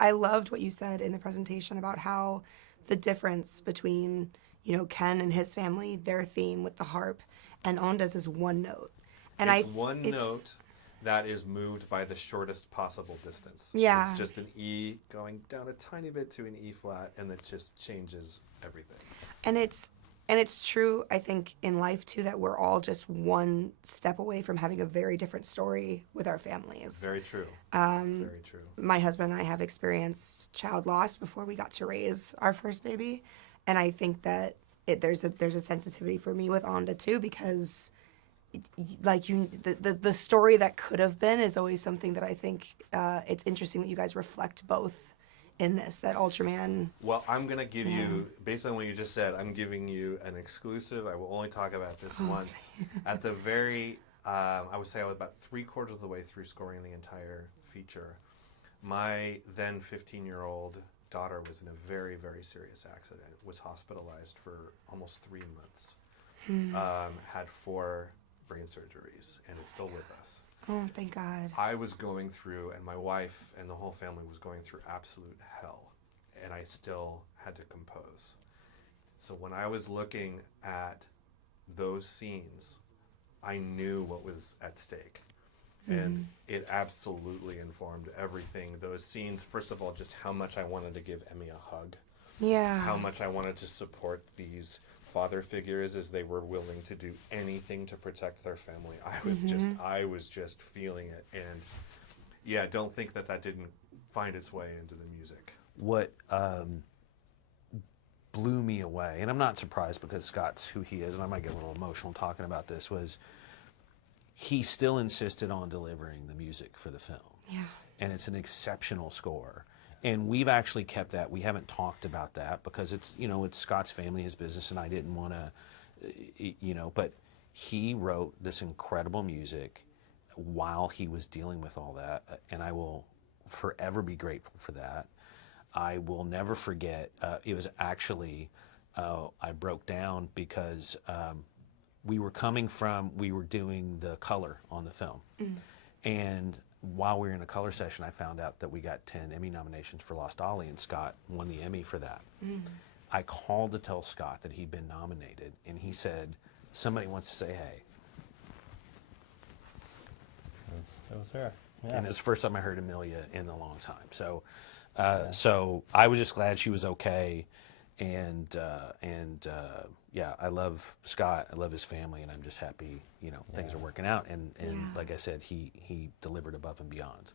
I loved what you said in the presentation about how the difference between, Ken and his family, their theme with the harp, and Onda's is one note. And it's one note that is moved by the shortest possible distance. Yeah. It's just an E going down a tiny bit to an E flat, and it just changes everything. And it's true, I think, in life too, that we're all just one step away from having a very different story with our families. Very true. Very true. My husband and I have experienced child loss before we got to raise our first baby, and I think that there's a sensitivity for me with Onda too, because the story that could have been is always something that I think it's interesting that you guys reflect both in this, that Ultraman. Well, I'm going to give you, based on what you just said, I'm giving you an exclusive. I will only talk about this once. At the very, I would say I was about 3/4 of the way through scoring the entire feature. My then 15-year-old daughter was in a very, very serious accident, was hospitalized for almost 3 months, had 4 brain surgeries, and is still with us. Oh, thank God. I was going through, and my wife and the whole family was going through absolute hell, and I still had to compose. So when I was looking at those scenes, I knew what was at stake. And it absolutely informed everything. Those scenes, first of all, just how much I wanted to give Emmy a hug. Yeah. How much I wanted to support these father figures as they were willing to do anything to protect their family. I was just feeling it. And yeah, don't think that didn't find its way into the music. What blew me away, and I'm not surprised because Scott's who he is, and I might get a little emotional talking about this, was he still insisted on delivering the music for the film. Yeah. And it's an exceptional score. And we've actually kept that. We haven't talked about that because it's Scott's family, his business, and I didn't want to, but he wrote this incredible music while he was dealing with all that, and I will forever be grateful for that. I will never forget, it was actually, I broke down because we were doing the color on the film. And while we were in a color session, I found out that we got 10 Emmy nominations for Lost Ollie, and Scott won the Emmy for that. I called to tell Scott that he'd been nominated, and he said, somebody wants to say hey. It was her. Yeah. And it's the first time I heard Amelia in a long time. So, so I was just glad she was okay. And yeah, I love Scott. I love his family, and I'm just happy, things are working out. And like I said, he delivered above and beyond.